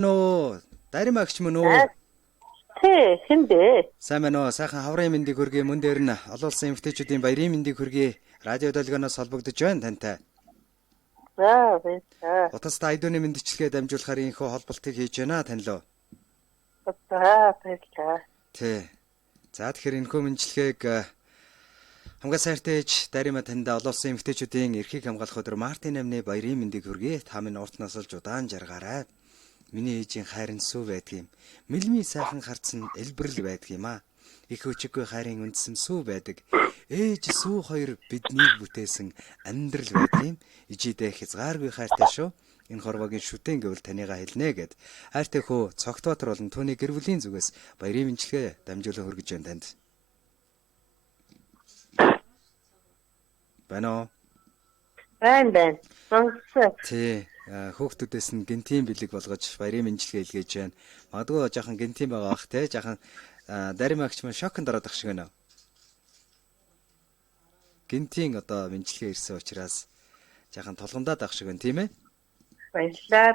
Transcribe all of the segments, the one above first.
Нөө даримагч мөн үү? Тий, хэн бэ? Сайн байна уу? Сайхан хаврын мэндийг хүргэе. Мөн дээр нь олон улсын эмэгтэйчүүдийн баярын мэндийг хүргэе. Радио долгионоос холбогдож байна тантай. За, баярлалаа. Утастай айдууны мэндчлэгээ дамжуулахаар инхүү холболтыг хийж байна танилоо. За, баярлалаа. Тий. За тэгэхээр энэхүү мэндчлэгийг хамгаа сайртай ээж Дарима таньда олон улсын эмэгтэйчүүдийн эрхийг хамгаалах өдөр Мартин амны баярын мэндийг хүргэе. Та минь урт насалж удаан жаргаарай. Миний ээжийн хайр нь сүү байдгийм. Мэлмий сайхан харцсан элбэрл байдгийм аа. Их өчиггүй хайрын үндсэн сүү байдаг. Ээж сүү хоёр биднийг бүтээсэн амьдрал байдгийм. Ижидээ хязгааргүй хайртай шүү. Энэ хорвогийн шүтэн гэвэл танийгаа хэлнэ гэд. Хайртай хөө Цогтбаатар болон түүний гэр бүлийн зүгээс баярын мэндчилгээ дамжуулан хүргэж байна танд. Байна уу? Байна. Сонсоо. Тий. Хүүхдүүдээс нь гинтийн бэлэг болгож баярын мэндчилгээ илгээж байна. Магадгүй жоохон гинтийн байгаа бах те. Жоохон даримагч маань шоконд ороод ах шиг байна. Гинтийн одоо мэндчилгээ ирсэн учраас жоохон тулгамдаад ах шиг байна тийм ээ? Баярлалаа.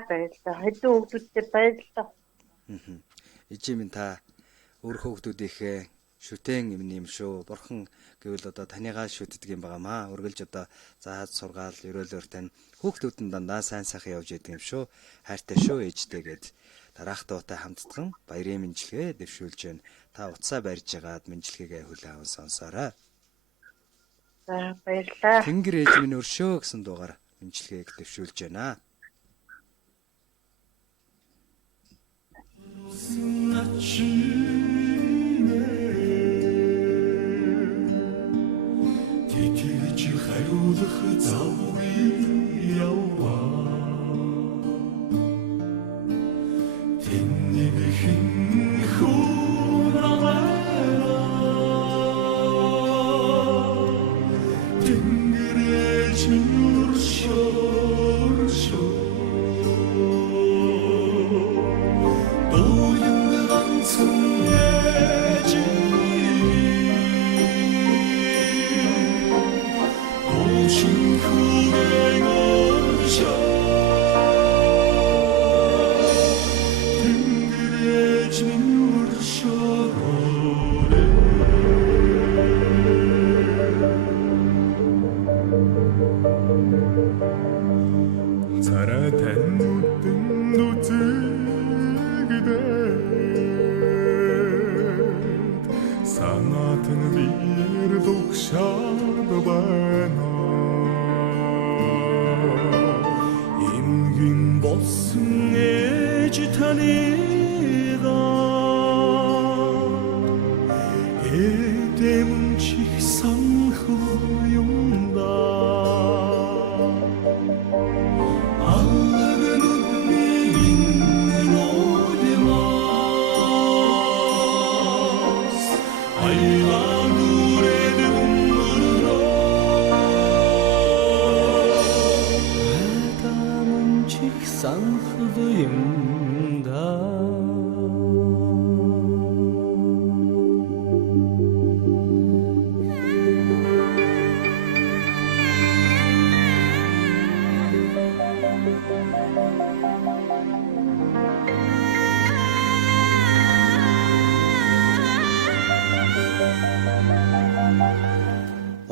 Хэдэн хүүхдүүдтэй баярлалаа. Ижи минь та өөр хүүхдүүдийнхээ шүтэн юм шүү. Бурхан гэвэл одоо танийгаа шүтдэг юм байгаамаа. Үргэлж одоо зааж сургаал өрөөлөөр тань хүүхдүүд нь дандаа сайн сайхан явж идэг юм шүү. Хайртай шүү ээжтэй гэд дараахтуутай хамтдаган баярын мэндчилгээ дэвшүүлж байна. Та утсаа барьж байгаад мэндчилгээгээ хүлээн аван сонсоорой. За, баярлалаа. Тэнгэр ээж минь өршөө гэсэн дуугаар мэндчилгээг дэвшүүлж байна. хариулах завгүй яваа тэнэг хэн хүнавайна тэнгэрэж өршөөршөө доён ганцхан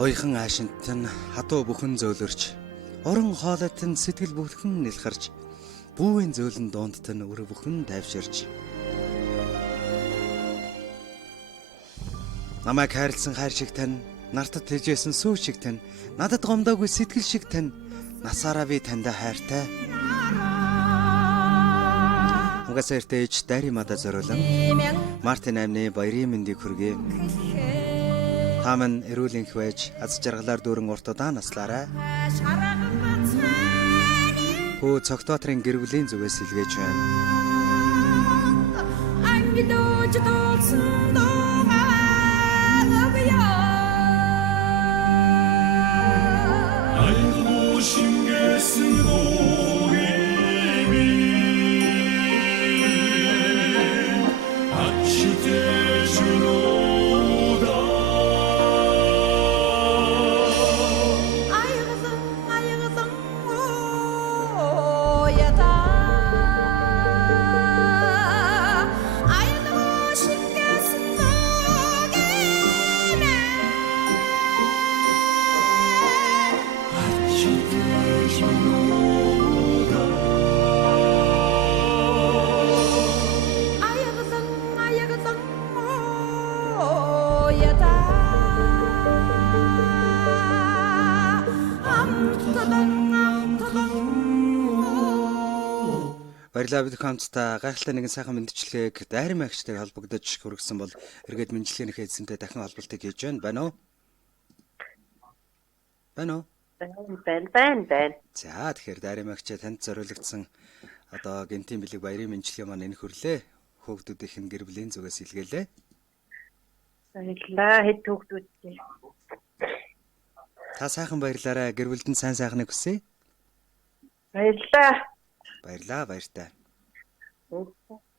Ойхон аашинт нь хатуу бүхэн зөөлөрч, орон хоолойт нь сэтгэл бүхэн нэлхарч, бүүвийн зөөлөн дуунд нь өр бүхэн тайвширч. Намайг хайрлсан хайр шиг тань, нартад тэжээсэн сүү шиг тань, надад гомдоогүй сэтгэл шиг тань, насаараа би таньда хайртай. Хамгаа сайртай ээж Даримада зориулан Мартин амны баярын мэндийг хүргэе. Та минь эрүүл энх байж аз жаргалаар дүүрэн урт удаан наслаарай. Хөө Цогтбаатарын гэр бүлийн зүгээс илгээж байна. Баярлалаа бид хамтдаа гайхалтай нэгэн сайхан мэдчилгээг дайрын магчтай холбогдож хүргэсэн бол эргээд мэдлэгээнийхээ эзэнтэй дахин холболтыг хийж байна уу? Байна уу? Байна. За тэгэхээр дайрын магчаа танд зориулагдсан одоо гентийн бэлэг баярын мэдлэгээ маань энэ хүрлээ. Хөөгдүүдийнх нь гэр бүлийн зүгээс илгээлээ. Баярлалаа хэд хүүхдүүдтэй. Та сайхан баярлаарай. Гэр бүлдэнд сайн сайхныг хүсье. Баярлалаа. Баярлаа баяртай. Баярлалаа.